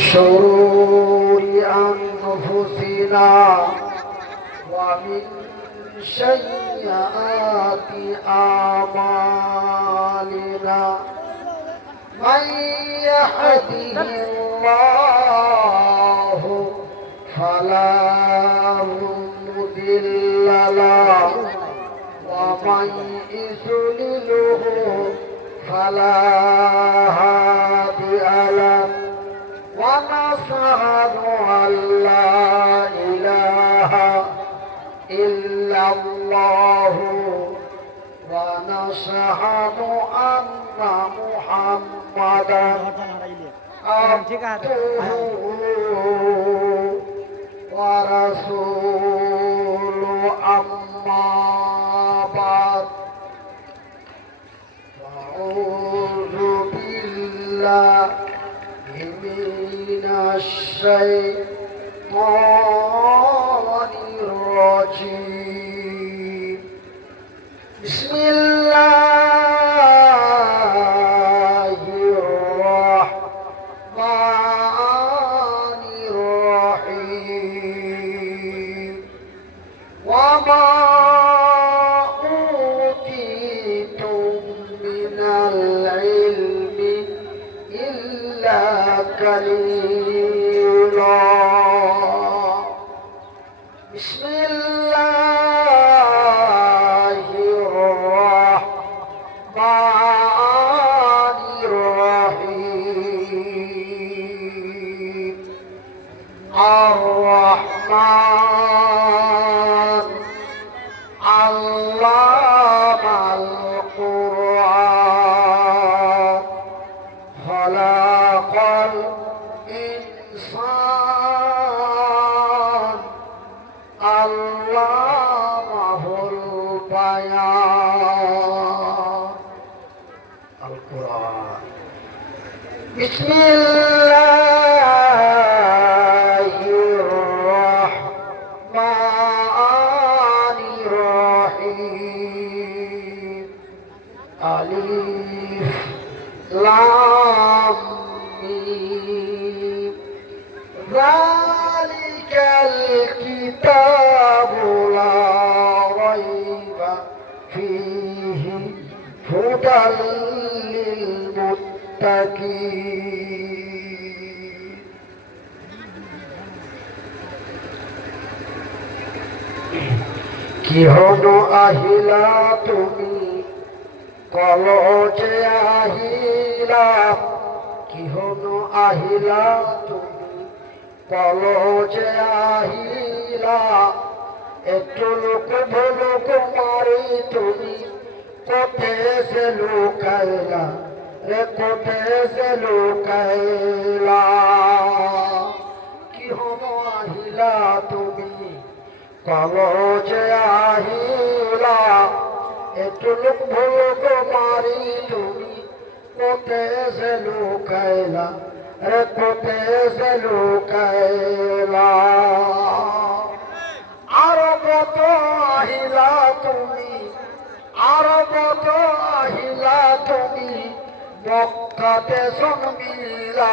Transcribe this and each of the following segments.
شرور أنفسنا ومن سيئات أعمالنا من يهده الله فلا مضل له ومن يضلله فلا هادي له ونشهد أن لا إله إلا الله ونشهد أن محمدا عبده ورسوله أما بعد أعوذ بالله من الشيطان الرجيم بسم الله الرحمن الرحيم وما أوتيتم من العلم إلا قليلا بسم الله الرحمن الرحيم الرحمن علم القرآن خلق الإنسان علمه البيان القرآن بسم الله الرحمن الرحيم ألف لام ميم ذلك الكتاب لا ريب فيه هدى للمتقين কি হলো আহিলা তুমি কলজে আহিলা কি হলো আহিলা তুমি কলজে আহিলা একটু লোক ভুলো কুমারী তুমি কোথে সে লুকাইলা রে কোথে সে লুকাইলা কি হলো আহিলা তুমি কলজে আহিলা একটু লোক ভুলো কুমারী তুমি কোথে সে লুকাইলা রে কোথে সে লুকাইলা আরো কত আহিলা তুমি আরো কত আহিলা তুমি মক্কাতে শুনবিলা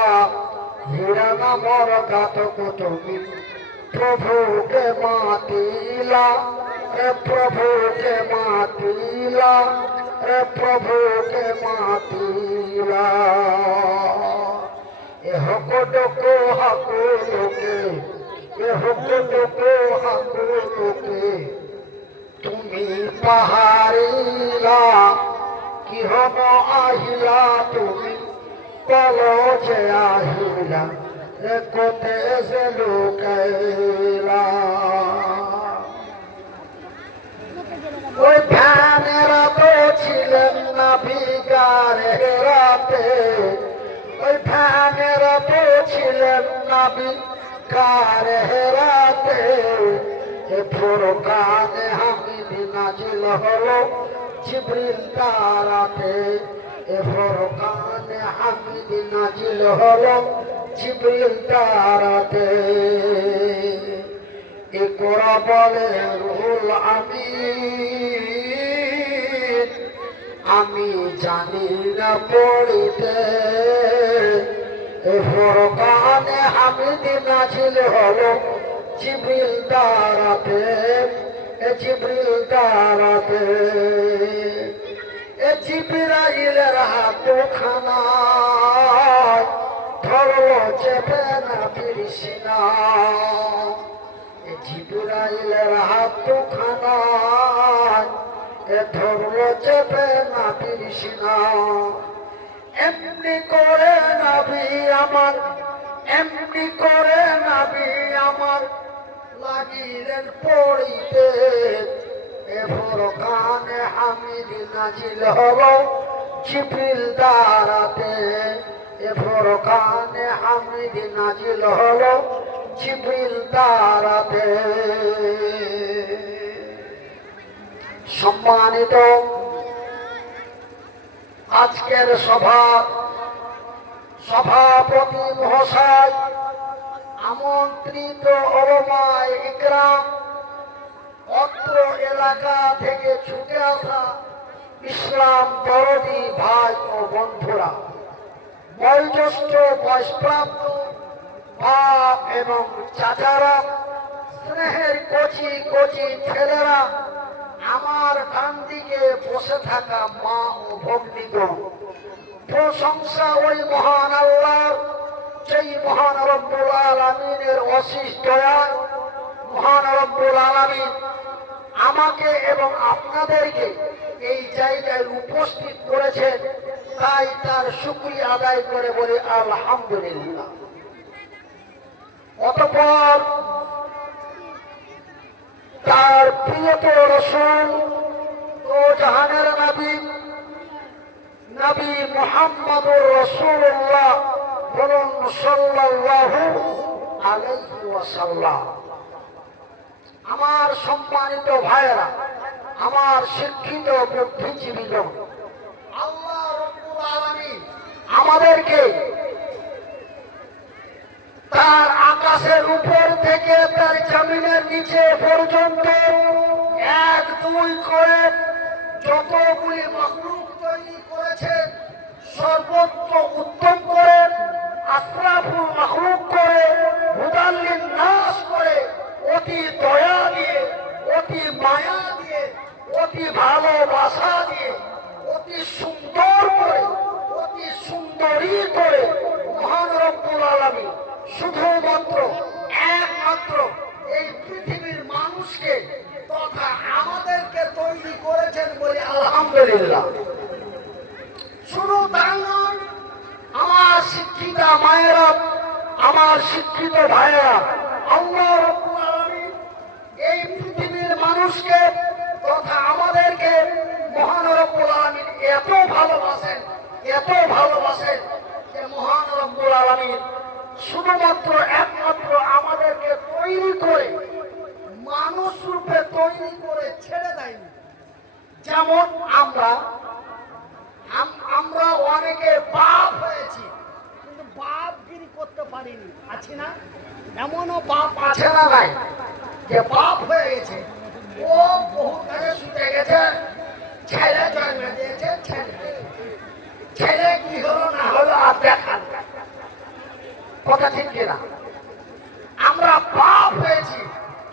হীরা নামর ঘাতক তুমি প্রভুকে মাতিলা রে প্রভুকে মাতিলা রে প্রভুকে মাতিলা এহ কটকো হাকুলোকে এহ কটকো হাকুলোকে তুমি পাহাড়িলা কি হব আহিলা তুমি কলজে আহিলা রে কোথে সে লুকাইলা ওই ধ্যানেরা তো ছিলেন না বিগারে রাতে ওই ধ্যানেরা তো ছিলেন না বিগারে রাতে এ ফুরকানে হামিদ নাজিল হলো জিবরিল তারাতে এ ফুরকানে হামিদ নাজিল হলো জিবরিল তারাতে এ কোরা বলে রুহুল আমিন আমি জানি না পড়িতে ফুরকানে হামিদ নাজিল হলো জিবরিল দ্বারাতে, জিবরিল দ্বারাতে। জিবরাইলের হাতখানায় ধরলো চেপে নবীর সিনা, জিবরাইলের হাতখানায় ধরলো চেপে নবীর সিনা। এমনি করে নবী আমার, এমনি করে নবী আমার লাগিলেন পড়িতে, এ ফুরকানে হামিদ নাজিল হলো জিবরিল দ্বারাতে, এ ফুরকানে হামিদ নাজিল হলো জিবরিল দ্বারাতে। সম্মানিত আজকের সভাপতি মহাশয়, আমন্ত্রিত ওলামায়ে ইকরাম, অত্র এলাকা থেকে ছুটে আসা ইসলাম দরদি ভাই ও বন্ধুরা, বয়োজ্যেষ্ঠ বয়স্প্রাপ্ত বাপ এবং চাচারা, স্নেহের কচি কচি ছেলেরা, আমার ডান দিকে বসে থাকা মা ও ভগ্নীগণ, প্রশংসা ওই মহান আল্লাহর, সেই মহান রব্বুল আলামিনের অশেষ দয়ায়। মহান রব্বুল আলামিন আমাকে এবং আপনাদেরকে এই জায়গায় উপস্থিত করেছেন, তাই তার শুকরিয়া আদায় করে বলে আলহামদুলিল্লাহ। অতঃপর তার প্রিয়তর রাসূল ও জাহানের নবী, নবী মুহাম্মদুর রাসূলুল্লাহ বলুন সাল্লাল্লাহু আলাইহি ওয়াসাল্লাম। আমার সম্মানিত ভাইয়েরা, আমার শিক্ষিত বুদ্ধিজীবীগণ, আল্লাহ রাব্বুল আলামিন আমাদেরকে তার আকাশের উপর থেকে তার জমিনের নিচে পর্যন্ত এক দুই করে যতগুলি মাখলুক তৈরি করেছে, সর্বোচ্চ উত্তম করে, আশরাফুল মাখলুক করে, হুদাল্লিন নাস করে, অতি দয়া দিয়ে, অতি মায়া দিয়ে, অতি ভালোবাসা দিয়ে, অতি সুন্দর করে, অতি সুন্দরী করে মহান রব্বুল আলামিন শুধুমাত্র একমাত্র এই পৃথিবীর মানুষকে তথা আমাদেরকে তৈরি করেছেন বলে আলহামদুলিল্লাহ। শুধু তাই নয়, আমার শিক্ষিত মায়েরা, আমার শিক্ষিত ভাইয়েরা, আল্লাহ রাব্বুল আলামিন এই পৃথিবীর মানুষকে তথা আমাদেরকে মহান রব্বুল আলামিন এত ভালোবাসেন, এত ভালোবাসেন যে মহান রব্বুল আলামিন শুধুমাত্র একমাত্র আমাদেরকে তৈরি করে, মানুষ রূপে তৈরি করে ছেড়ে দেয়নি। যেমন আমরা অনেকে বাপ হয়েছি, কিন্তু বাপগিরি করতে পারিনি, আছি না? এমনও বাপ আছে না নাই যে বাপ হয়ে গেছে, ও বহু কাজে ছুটে গেছে, ছেলে জন্ম দিয়েছে, ছেলে কি হলো না হলো আর দেখান, কথা ঠিক কিনা? আমরা পাপ হয়েছি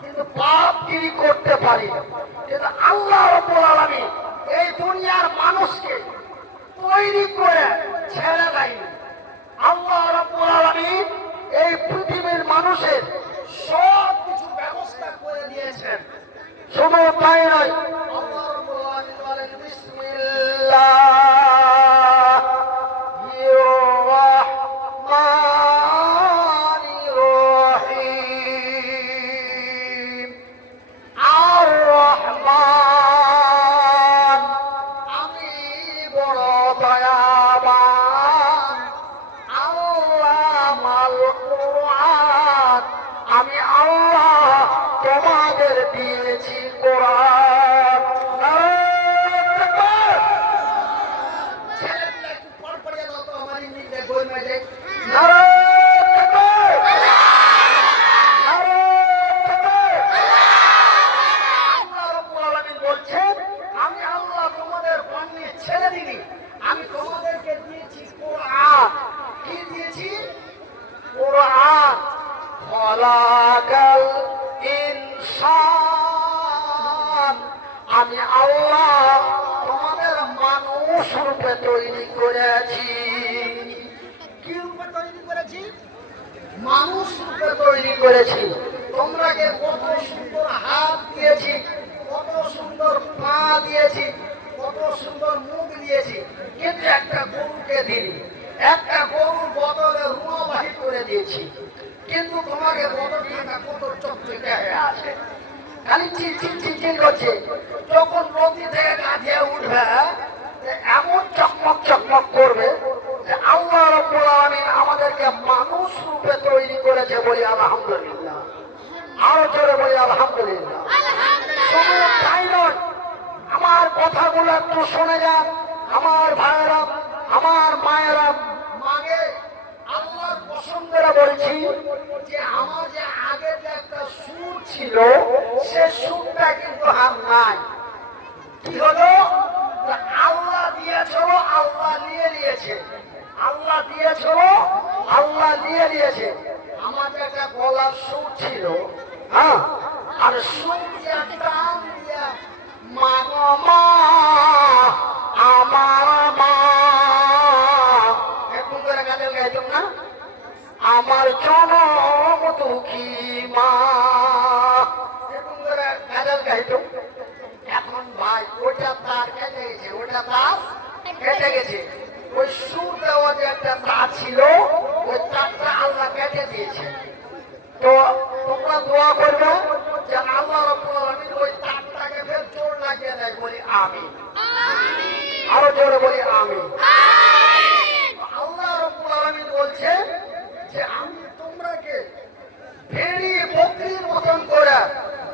কিন্তু পাপগিরি করতে পারি না। কিন্তু আল্লাহ রাব্বুল আলামিন এই দুনিয়ার মানুষকে তৈরি করে ছেড়ে দেয়নি। আল্লাহ রাব্বুল আলামিন এই পৃথিবীর মানুষের সব কিছু ব্যবস্থা করে দিয়েছেন। শুধু তাই নয়, আল্লাহ রাব্বুল আলামিন বলেন বিসমিল্লাহির রাহমানির রহিম। আর রহমান, আমি বড় দয়াবান। আল্লামাল কুরআন, আমি আল্লাহ তোমাদের দিয়েছি কোরআন। ছেলেগুলো একটু পর পড়িয়ে দাও তো, আমার ইংরেজিতে বই মাঝে। আমি আল্লাহ তোমাদের বানিয়ে ছেড়ে দিনি, আমি তোমাদেরকে দিয়েছি কোরআন। কি দিয়েছি? কোরআন। ইনসান খলাকাল ইনসান, আমি আল্লাহ তোমাদের মানুষ রূপে তৈরি করেছি। কি রূপে তৈরি করেছি? মানুষ রূপে তৈরি করেছি। তোমরাকে কত সুন্দর হাত দিয়েছি, কত সুন্দর পা দিয়েছি, কত সুন্দর মুখ দিয়েছি, কিন্তু একটা গরুকে দিই, একটা গরুর বদলে রুমাবাহী করে দিয়েছি। কিন্তু তোমাকে বদলটা কত চকচকে হয়ে আছে, খালি চিল করছে। যখন নদী থেকে কাঁধিয়ে উঠবে এমন চকমক চকমক করবে যে আল্লাহ রাব্বুল আলামিন আমাদেরকে মানুষ রূপে তৈরি করেছে। বলি আলহামদুলিল্লাহ, আরো জোরে বলি আলহামদুলিল্লাহ। শুধু তাই নয়, আমার কথাগুলো একটু শুনে যান আমার ভাইয়েরা, আমার মায়েরা। মাগে আল্লাহর পছন্দেরা বলছি যে আমার যে আগে যে একটা সুর ছিল সে সুরটা কিন্তু আর নাই। কি হলো? আল্লাহ দিয়েছিল, আল্লাহ নিয়ে নিয়েছে। আল্লাহ দিয়েছিল, আল্লাহ নিয়ে নিয়েছে। আমার যে একটা গলার সুর ছিল, হ্যাঁ, আর সুর দিয়ে টান দিয়ে মা গো মা, আমার মা, এখন করে গানের গাইতাম না, আমার জনম দুঃখী মা, এখন করে গানের গাইতাম। এখন ভাই ওটা তার কেটে গেছে, ওটা তার কেটে গেছে। ওই সুর দেওয়া যে একটা তার ছিল, ওই তারটা আল্লাহ কেটে দিয়েছে। তো তোমরা দোয়া করবে যে আল্লাহ রাব্বুল আলামিন ওই তারটাকে ফের জোর লাগিয়ে দেয়। বলি আমিন, আরো জোরে বলি আমিন। আল্লাহ রাব্বুল আলামিন বলছে যে আমি তোমরাকে ভেড়ি বকরির মতন করে,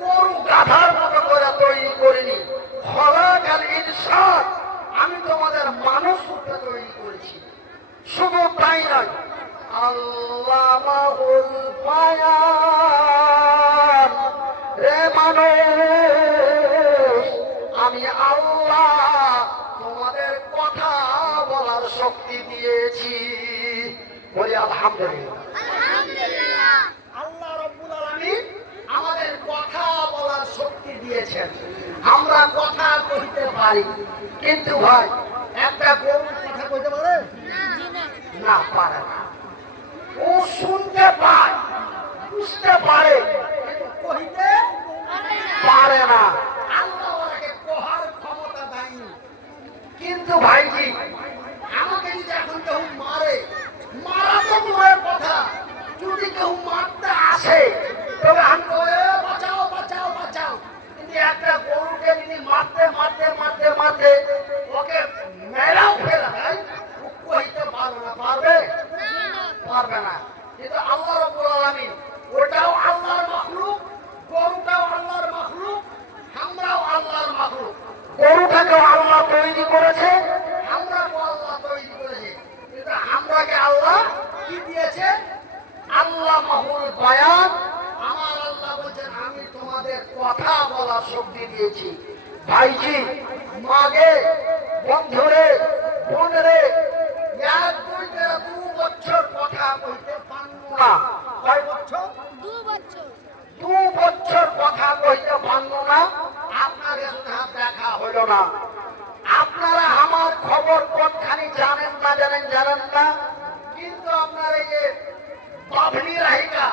গরু গাধার মতো করে তৈরি করিনি। খলাকাল ইনসান, আমি তোমাদের মানুষ রূপে তৈরি করেছি। শুধু তাই নয়, আল্লামাহুল বায়ান, রে মানুষ, আমি আল্লাহ তোমাদের কথা বলার শক্তি দিয়েছি। বলি আলহামদুলিল্লাহ। আল্লাহ রাব্বুল আলামিন আমাদের কথা বলার শক্তি দিয়েছেন। আমরা কথা কইতে পারি, কিন্তু ভাই একটা গরু কথা কইতে পারে না, পারে না। ও শুনতে পায়, বুঝতে পারে, কিন্তু কইতে পারে না। আল্লাহ ওকে কোহার ক্ষমতা দেয়নি। কিন্তু ভাইজি আমাকে যদি এখন কেউ মারে, মারা তো দূরের কথা, যদি কেউ মারতে আসে তবে আমি বাঁচাও বাঁচাও বাঁচাও। কিন্তু একটা গরুকে যদি মারতে মারতে মারতে মারতে ওকে মেরাও ফেলা দেয়, ও কইতে পারবে না। পারবে? পারবে না। কিন্তু আল্লাহ রাব্বুল আলামিন, ওটাও আল্লাহর মাখলুক, গরুটাও আল্লাহর মাখলুক, আমরাও আল্লাহর মাখলুক। গরুটাকেও আল্লাহ তৈরি করেছে, আমরাও আল্লাহ তৈরি করেছে। কিন্তু আমরাকে আল্লাহ কি দিয়েছে? আল্লামাহুল বায়ান। আমার আল্লাহ বলেন আমি তোমাদের কথা বলার শক্তি দিয়েছি। ভাইজি, মাগে, বন্ধুরে, বোনরে, এক দুইটা 2 বছর কথা কইতে পারবো না। কয় বছর? 2 বছর। 2 বছর কথা কইতে পারবো না। আপনাদের সাথে দেখা হলো না। আপনারা আমার খবর কোনখানি জানেন না, জানেন না। কিন্তু আপনার এই যে বাবলি রাহিকা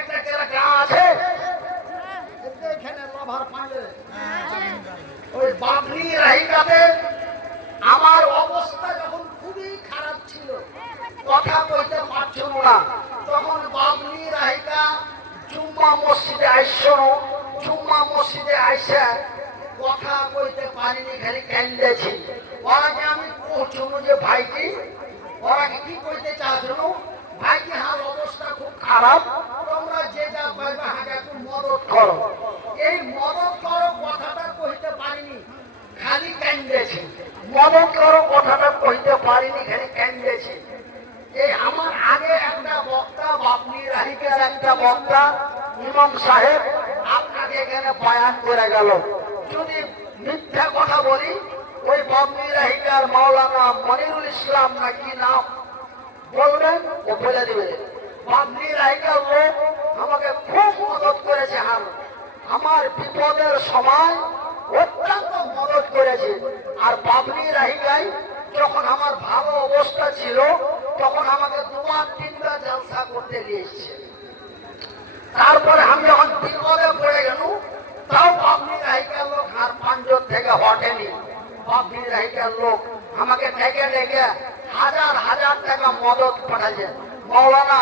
একটা গ্রাম আছে এখানে লাভার পাঁজে, ওই বাবলি রাহিকাতে আমার অবস্থা যখন খুবই খারাপ ছিল, কথা কইতে পারছিল না, তখন বাবলি রাহিকা জুম্মা মসজিদে আইসো, জুম্মা মসজিদে আইসা কথা কইতে পারিনি, খালি কান্দেছি। ওরাকে আমি পৌঁছবো যে ভাইজি, ওরাকে কি কইতে চাচ্ছিল, ভাইজি হাল অবস্থা খুব খারাপ, তোমরা যে যা পাইবা হাঁকে একটু মদত করো। এই মদত করো কথাটা কইতে পারিনি, খালি কান্দেছি। মদত করো কথাটা কইতে পারিনি, খালি কান্দেছি। এই আমার আগে একটা বক্তা, বাবলি রাহিকার একটা বক্তা ইমাম সাহেব আপনাকে এখানে বয়ান করে গেল। যদি মিথ্যা কথা বলি, ওই বাবলি রাহিকার মাওলানা মনিরুল ইসলাম নাকি নাম বলবেন, ও বলে দিবে। বাবলি রাইকার লোক আমাকে খুব মদত করেছে। আর আমার বিপদের সময় অত্যন্ত মদত করেছে। আর বাবলি রাইকাই যখন আমার ভালো অবস্থা ছিল তখন আমাকে 2-3বার জলসা করতে নিয়েছে। তারপরে আমি যখন বিপদে পড়ে গেল তাও বাবলি রাইকার লোক আর পাঞ্জর থেকে হটেনি। বাবলি রাইকার লোক আমাকে ডেকে ডেকে হাজার হাজার টাকা মদত পাঠাচ্ছে। মৌলানা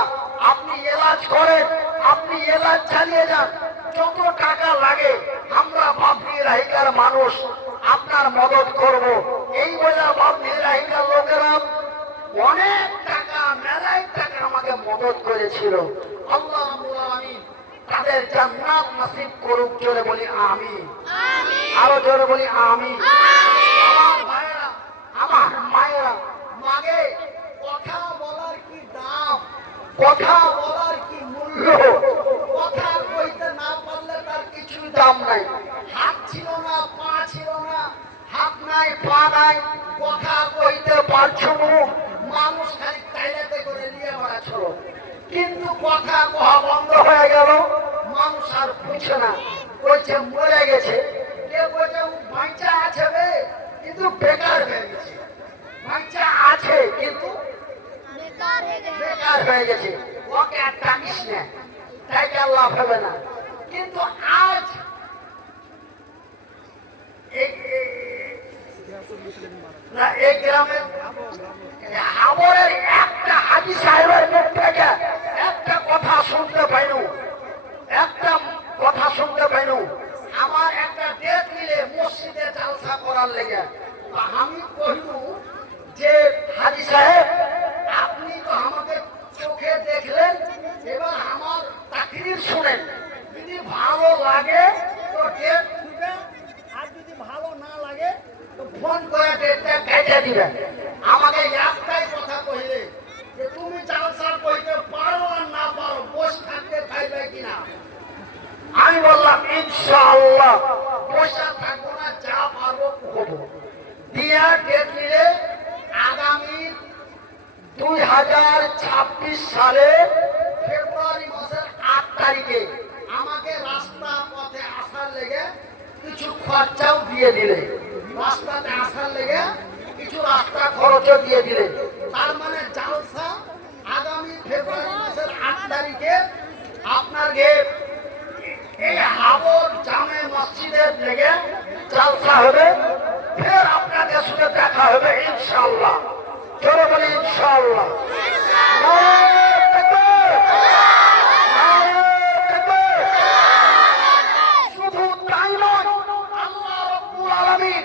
আপনি এলাজ করেন, আপনি এলাজ চালিয়ে যান, যত টাকা লাগে আমরা বাবলি রাইকার মানুষ আপনার মদত করব। এই বলে বাবলি রাইকার লোকেরা অনেক টাকা মেলায় টাকা আমাকে মদত করেছিল। আল্লাহ রাব্বুল আলামিন তাদের জান্নাত নসিব করুক। জোরে বলি আমিন। আরো জোরে বলি আমিন। আমার ভাইরা, আমার মায়েরা, মাগে কথা বলার কি দাম, কথা বলার কি মূল্য, কথা কইতে না পারলে তার কিছুই দাম নাই। হাত ছিল না, পা ছিল না, হাত নাই পা নাই, কথা কইতে পারছো না, মানুষ খালি টাইলাতে করে নিয়ে বেড়াচ্ছিল। কিন্তু কথা কহা বন্ধ হয়ে গেল, মানুষ আর পুছে না, কইছে মরে গেছে, কে কইছে বাঁচা আছে রে, কিন্তু বেকার হয়ে গেছে। বাঁচা আছে কিন্তু বেকার হয়ে গেছে, ওকে আর টানিস না, তাই আল্লাহ হবে না। কিন্তু আজ এই গ্রামের হাবরের একটা হাজি সাহেবের মুখ থেকে একটা কথা শুনতে পাইনু, একটা কথা শুনতে পাইনু। আমার একটা ডেট নিলে মসজিদে জালসা করার লেগে, আমি কহিনু যে হাজি সাহেব আপনি তো আমাকে চোখে দেখলেন, এবার আমার তাকরীর শুনেন, যদি ভালো লাগে তো ডেট দিবেন, আর যদি ভালো না লাগে তো ফোন করে ডেটটা কেটে দিবেন। আমাকে একটাই কথা কইলে যে তুমি জালসা কইতে পারো আর না পারো, বসে থাকতে পারবে কিনা। আমি বললাম ইনশাআল্লাহ বসে থাকবো না, যা পারবো করবো। দিয়া ডেট নিলে আগামী 2026 সালে ফেব্রুয়ারি মাসের 8 তারিখে আমাকে রাস্তা পথে আসার লেগে কিছু খরচাও দিয়ে দিলে, রাস্তাতে আসার লেগে কিছু রাস্তা খরচও দিয়ে দিলে। তার মানে জালসা আগামী ফেব্রুয়ারি মাসের 8 তারিখে আপনার এই হাবর জামে মসজিদের লেগে জালসা হবে। ফের আপনাদের সাথে দেখা হবে ইনশাআল্লাহ। জোরে বলি ইনশাআল্লাহ। শুধু তাই নয়, আল্লাহ রাব্বুল আলামিন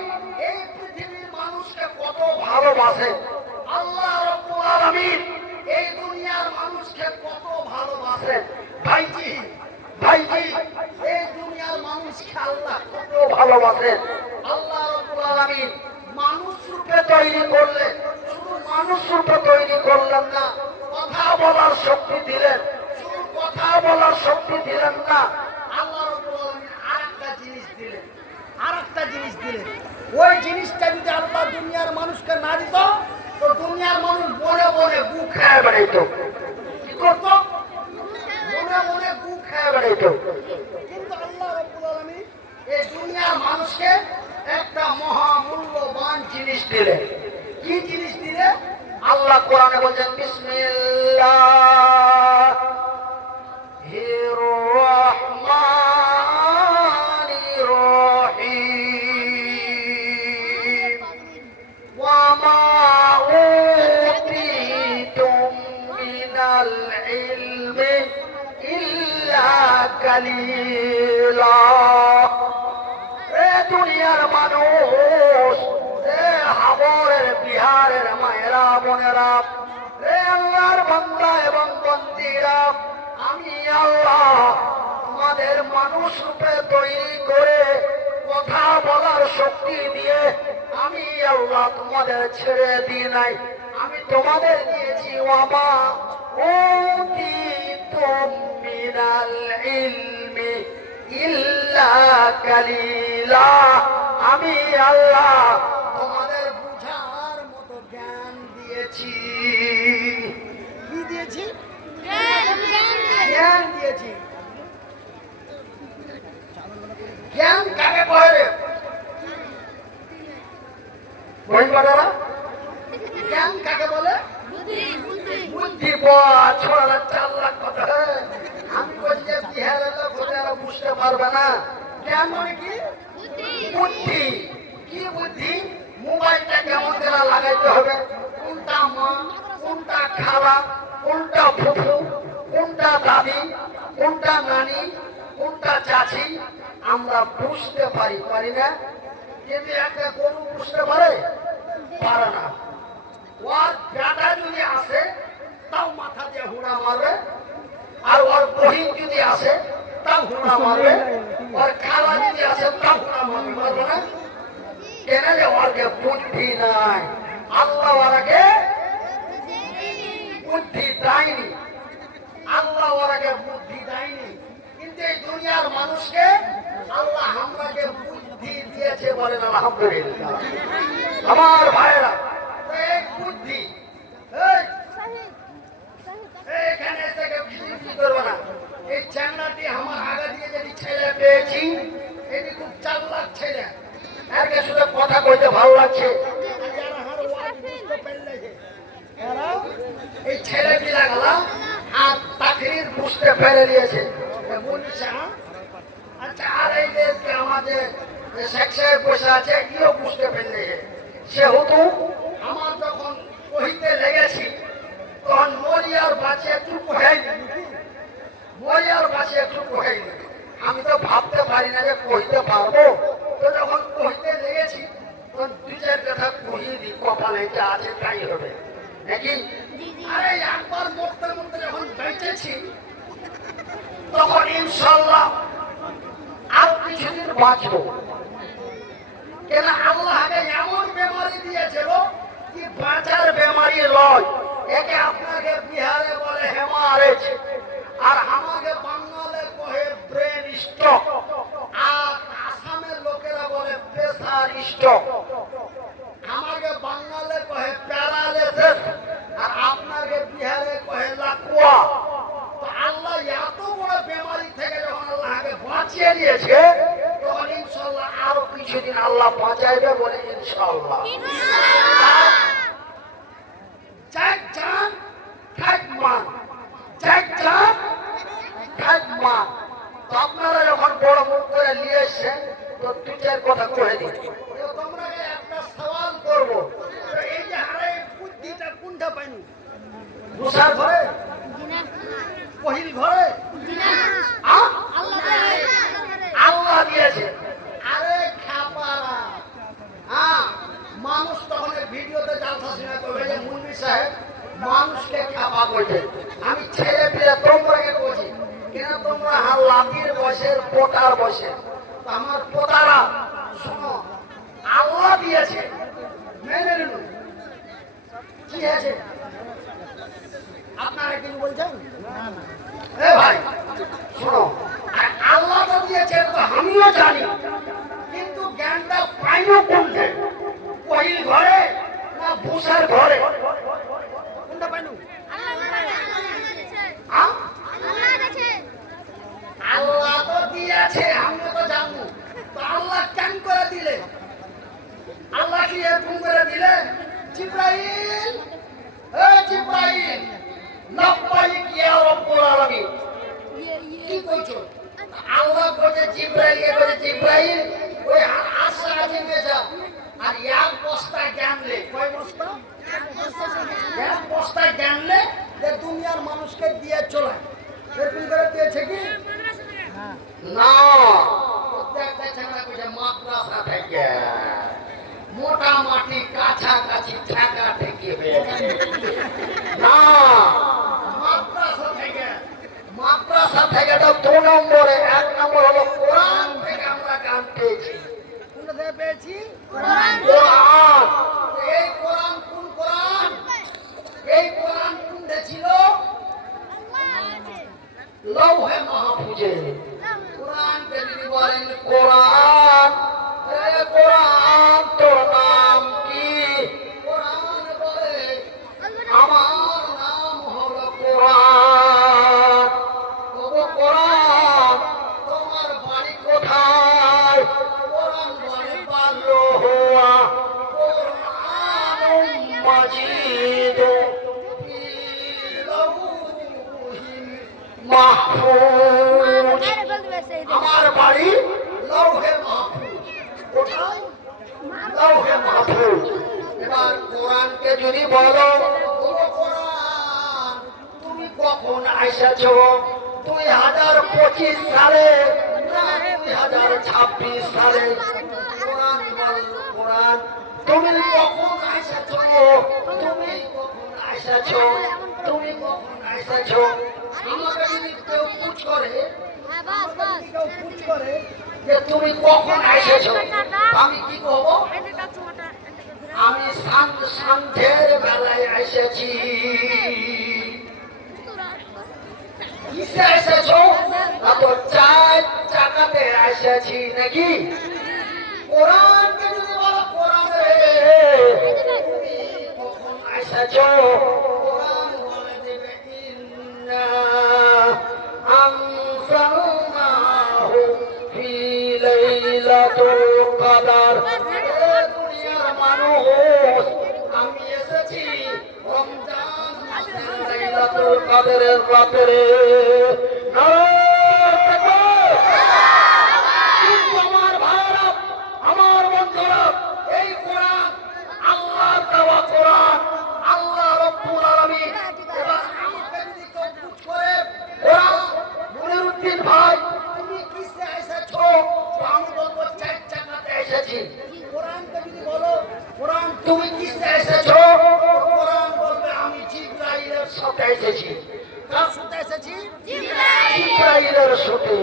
এই পৃথিবীর মানুষকে কত ভালোবাসে। আল্লাহ রাব্বুল আলামিন এই দুনিয়ার মানুষকে কত ভালোবাসে। ভাইজি, ভাইজি, এই দুনিয়ার মানুষকে আল্লাহ কত ভালোবাসে। আল্লাহ রাব্বুল আলামিন মানুষ রূপে তৈরি করলেন, শুধু মানুষ রূপে তৈরি করলেন না, কথা বলার শক্তি দিলেন। শুধু কথা বলার শক্তি দিলেন না, আল্লাহ রাব্বুল আলামিন আরেকটা জিনিস দিলেন, আরেকটা জিনিস দিলেন। ওই জিনিসটা যদি আল্লাহ দুনিয়ার মানুষকে না দিত তো দুনিয়ার মানুষ বনে বনে গু খেয়ে বেড়াইতো। কি করতো? বনে বনে গু খেয়ে বেড়াইতো। কিন্তু আল্লাহ রাব্বুল আলামিন এই দুনিয়ার মানুষকে একটা মহামূল্যবান জিনিস দিলেন। কি জিনিস দিলে? আল্লাহ কোরআনে বলেন বিসমিল্লাহির রহমানির রহিম ওয়া মা উতিতুম মিনাল ইলমি ইল্লা কালিলা। দুনিয়ার মানুষ, হাবরের বিহারের মায়েরা বোনেরা, আল্লাহর বান্দা এবং বন্দীরা, আমি আল্লাহ তোমাদের মানুষ রূপে তৈরি করে কথা বলার শক্তি দিয়ে আমি আল্লাহ তোমাদের ছেড়ে দিই নাই, আমি তোমাদের দিয়েছি ওয়ামা উতিতুম মিনাল ইলমি ইল্লা কালিলা। আমি আল্লাহ তোমাদের বুঝার মতো জ্ঞান দিয়েছি। কি দিয়েছি? জ্ঞান দিয়েছি। জ্ঞান কাকে কয় রে বহিনবাড়ারা? জ্ঞান কাকে বলে? বুদ্ধি। ছোড়া 4 লাখ কথা। আমি বলছি যে বিহারের লোক ওরা বুঝতে পারবে না। জ্ঞান মানে কি? বুদ্ধি। কি বুদ্ধি? মোবাইলটা কেমন করে লাগাইতে হবে, কোনটা মা, কোনটা খালা, কোনটা ফুফু, কোনটা দাদি, কোনটা নানি, কোনটা চাচি আমরা বুঝতে পারি না। কিন্তু একটা গরু বুঝতে পারে না। ওর বেটা যদি আসে তাও মাথা দিয়ে হুড়া মারবে, আর ওর বহিন যদি আসে তাও হুড়া মারবে, ওর খালা যদি আসে তাও হুড়া মারবে না। কেন? যে ওরকে বুদ্ধি নাই। আল্লাহ ওরাকে বুদ্ধি দেয়নি। আল্লাহ ওরাকে বুদ্ধি দেয়নি। কিন্তু এই দুনিয়ার মানুষকে আল্লাহ আমরাকে বুদ্ধি দিয়েছে, বলেন আলহামদুলিল্লাহ। আমার ভাইরা, এই বুদ্ধি এখানে থেকে বুদ্ধি করবো না। এই চ্যাংড়াটি আমার আগে দিয়ে যদি ছেলে পেয়েছি, এটি খুব চালাক ছেলে, একে শুধু কথা কইতে ভালো লাগছে। এই ছেলে পিলা গেলাম আর তাকরির বুঝতে পেরে নিয়েছে। আচ্ছা, আর এই যে আমাদের শেখ সাহেব বসে আছে, এটিও বুঝতে পেরে সেহেতু আমার যখন কহিতে লেগেছি তখন মরিয়ার বাঁচে একটু কহাইনি, মরিয়ার বাঁচে একটু কহাইনি। আমি তো ভাবতে পারি না যে কহিতে পারবো। তো যখন কহিতে লেগেছি তখন 2-4 কথা কহিয়ে দিই, কপালে যা আছে তাই হবে নাকি। আরে একবার মরতে মরতে যখন বেঁচেছি তখন ইনশাল্লাহ আর কিছুদিন বাঁচবো। কেন? আল্লাহকে এমন বেমারি দিয়েছিল কি বাঁচার বেমারি লয়। একে আপনাকে বিহারে বলে হেমারেজ, আর আমাকে বাঙালে কহে ব্রেন স্ট্রোক, আর আসামের লোকেরা বলে প্রেসার স্ট্রোক। আমাকে বাঙালে কহে প্যারালাইসিস, আর আপনাকে বিহারে কহে লাকুয়া। তো আল্লাহ এত বড় বেমারি থেকে যখন আল্লাহকে বাঁচিয়ে দিয়েছে, তখন ইনশাআল্লাহ আরো কিছুদিন আল্লাহ বাঁচাইবে, বলে ইনশাআল্লাহ। যাক জান থাক মান, যাক জান থাক মান। তো আপনারা যখন বড় মুখ করে নিয়ে এসছেন তো 2-4 কথা কয়ে দিন। তোমরা একটা সওয়াল করবো, এই যে হারে বুদ্ধিটা কোনটা পাইনি? মুসার ঘরে, কহিল ঘরে, আল্লাহ দিয়েছে। আরে খাপারা, মানুষ তখন ভিডিওতে জালসা শুনে করবে যে মুন্নি সাহেব মানুষকে খাপা করছে। আমি ছেলে পেলে তোমরাকে বলছি, কেন তোমরা লাঠির বসের পোটার বসে। আমার পোতারা শোনো, আল্লাহ দিয়েছে, মেনে নিন। কি আছে আপনারা কি বলছেন? এ ভাই শোনো, আল্লাহ তো দিয়েছে তো আমিও জানি, কিন্তু জ্ঞানটা পাইও কোনটা? কহিল ঘরে না ভূষার ঘরে? কোনটা পাইনু? আল্লাহ তো দিয়েছে, আমিও তো জানবো। তো আল্লাহ কেন করে দিলে? আল্লাহ কি এরকম করে দিলে? জিব্রাইল, জিব্রাইল লাব্বাইক ইয়া রাব্বুল আলামিন। কি কইছো? আল্লাহ কইছে জিব্রাইলকে, কইছে জিব্রাইল ওই আশা আজিমে যা আর এক বস্তা জ্ঞানলে। কয় বস্তা? এক বস্তা জ্ঞানলে যে দুনিয়ার মানুষকে দিয়ে চলে। এরকম করে দিয়েছে কি না? প্রত্যেকটা ছেলে কইছে মাদ্রাসা থেকে, মোটামুটি কাছাকাছি ঢাকা থেকে না, মাদ্রাসা থেকে। মাদ্রাসা থেকে তো 2 নম্বরে, 1 নম্বর হলো কোরআন থেকে আমরা জ্ঞান পেয়েছি। কোনটা থেকে পেয়েছি? কোরআন। এই কোরআন কোন কোরআন? এই কোরআন কোনটা ছিল? লৌহে মাহফুজে। কোরআন যদি বলেন কোরআন, কোরআন তোর নাম কি? কোরআন বলে আমার নাম হলো কোরআন। মাহফুজ। আমার বাড়ি লৌহে মাহফুজ। কোথায়? লৌহে মাহফুজ। এবার কোরআনকে যদি বলো, ও কোরআন তুমি কখন এসেছো? 2025 সালে না 2026 সালে? কোরআন বল, কোরআন তুমি কখন এসেছো? তুমি কখন এসেছো? তুমি কখন এসেছো? আমাকে যদি কেউ পুছ করে, কেউ পুছ করে যে তুমি কখন এসেছো, আমি কি করবো? আমি সন্ধ্যের বেলায় এসেছি। কিসে এসেছো? না তো 4 চাকাতে এসেছি নাকি? কোরআনকে যদি বলো, কোরআন রে তুমি কখন এসেছো? কোরআন বলে দেবে ইন্না আনজালনাহু ফি লাইলাতুল কদর। দুনিয়ার মানুষ, আমি এসেছি রমজান মাসের লাইলাতুল কদরের রাতে। আমার ভাইরা, আমার বন্ধুরা, এই কোরআন আল্লাহর দেওয়া কোরআন, আল্লাহ রব্বুল আলামিন। এবার আমাকে যদি কেউ পুছ করে, কোরআন মনিরুদ্দিন ভাই তুমি কিসে এসেছো? আমি বলবো 4 চাকাতে এসেছি। কোরআনকে যদি বলো, কোরআন তুমি কিসে এসেছো? কোরআন বলবে আমি জিবরাইলের সাথে এসেছি। কার সাথে এসেছি? জিবরাইলের সাথে।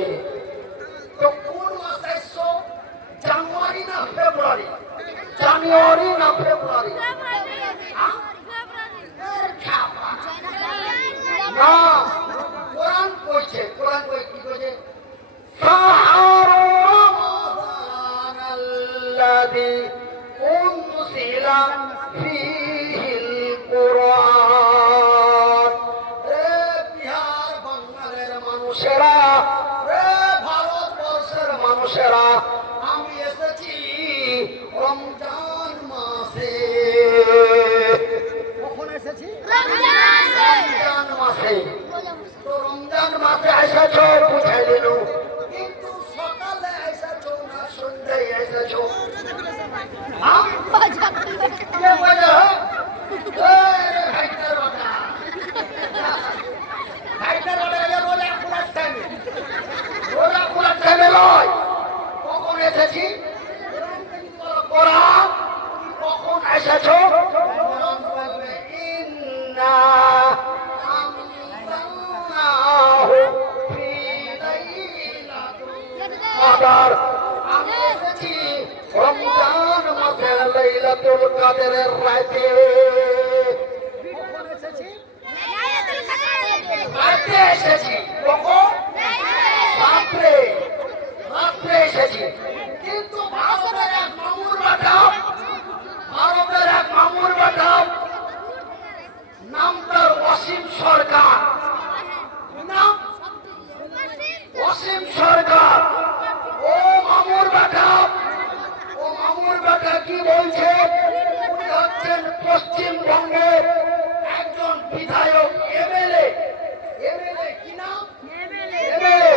তো কোন মাসে এসছো? জানুয়ারি না ফেব্রুয়ারি? জানুয়ারি না ফেব্রুয়ারি? না, কোরআন কইছে, কোরআন কই কি কইছে? শাহরু রমাদানাল্লাযী উনজিলা ফীহিল কুরআন। রে বিহার বাংলার মানুষেরা, রে ভারতবর্ষের মানুষেরা, আমি এসেছি রমজান মাসে। কখন এসেছি? রমজান মাসে। তো রমজান মাসে এসেছো বুঝাই দিল, কিন্তু সকালে এসেছো না সন্ধ্যায় এসেছো? কে বলে? ভাইটার বাটা, ভাইটার বাটা রোজা খোলার টাইমে, রোজা খোলার টাইমে নয়। কখন এসেছি? কোরআন কখন এসেছো? কোরআন বলবে ইন্না আনজালনাহু ফী লাইলাতুল কদর। আমি এসেছি রমজান মাসের লাইলাতুল কদরের রাতে। কখন এসেছি? রাতে এসেছি। কখন? রাত্রে, রাত্রে এসেছি। কিন্তু ভারতের এক মামুর বাটা, ভারতের এক মামুর বাটা, নাম তার অসীম সরকার। নাম অসীম সরকার। ও মামুর বাটা, ও মামুর বাটা কি বলছে? উনি হচ্ছেন পশ্চিমবঙ্গের একজন বিধায়ক, এমএলএ। এমএলএ কি নাম? এমএলএ।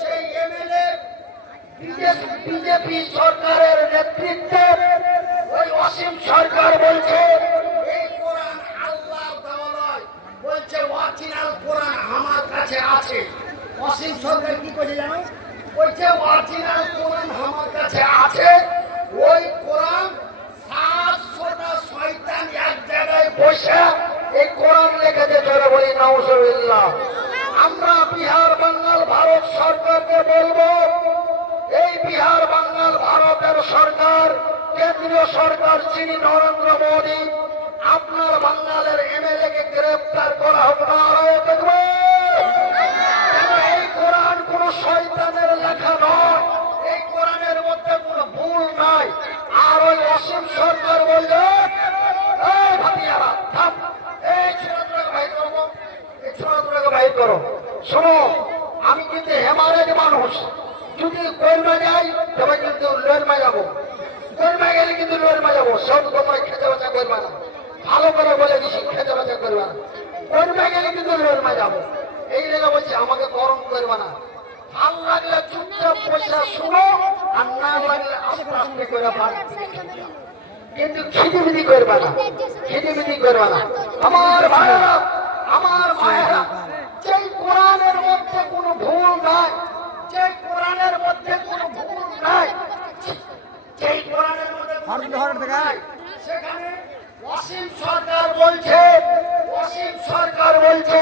সেই এমএলএ বিজেপি সরকারের নেতৃত্বে ওই অসীম সরকার বলছে এই কোরআন আল্লাহর দেওয়া নয়, বলছে অরিজিনাল কোরআন আমার কাছে আছে। অসীম সরকার কি করে জানো? বলছে অরিজিনাল কোরআন আমার কাছে আছে। ওই কোরআন 700টা শয়তান এক জায়গায় বসে এই কোরআন লিখেছে। জোরে বলি নাউজুবিল্লাহ। আমরা বিহার বাঙ্গাল ভারত সরকারকে বলবো, এই বিহার বাঙ্গাল ভারতের সরকার, কেন্দ্রীয় সরকার যিনি নরেন্দ্র মোদী, আপনার বাঙ্গালের এমএলএ কে গ্রেফতার করা হোক না। দেখবো এই কোরআন কোন শয়তানের লেখা নয়, এই কোরআনের মধ্যে কোন ভুল নাই। আর ওই অসীম সরকার বললে এই ভাতিয়ারা থাম, এই ছোটগুলোকে বাহির করবো, এই ছোটগুলোকে বাহির করো। শোনো, আমি কিন্তু হেমারের মানুষ। যদি কলমা যাই তবে কিন্তু লোরমা যাবো, কলমা গেলে কিন্তু লোরমা যাবো। সব তোমরা খেতে বাঁচা করবা না, ভালো করে বলে দিছি, খেতে বাঁচা করবা না। কলমা গেলে কিন্তু লোরমা যাবো। এই লেগে বলছি আমাকে গরম করবে না, ভাল লাগলে চুপচাপ বসে শুনো, আর না লাগলে আস্তে আস্তে করে ভাগ, কিন্তু খিদিমিদি করবে না, খিদিমিদি করবে না। আমার ভাইয়েরা, আমার মায়েরা, যেই কোরআনের মধ্যে কোনো ভুল নাই, যেই কোরআনের মধ্যে কোনো ভুল নাই, যেই কোরআনের মধ্যে কোনো ভুল নাই, সেখানে অসীম সরকার বলছে, অসীম সরকার বলছে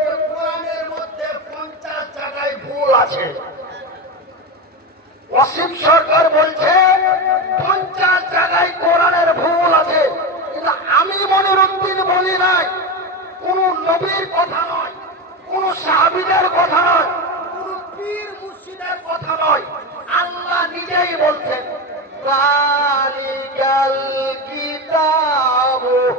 যে কোরআনের মধ্যে 50 জায়গায় ভুল আছে। অসীম সরকার বলছে 50 জায়গায় কোরআনের ভুল আছে, কিন্তু আমি মনিরুদ্দিন বলি নাই, কোন নবীর কথা নয়, কোন সাহাবীদের কথা নয়, কোন পীর মুর্শিদের কথা নয়, আল্লাহ নিজেই বলছেন লা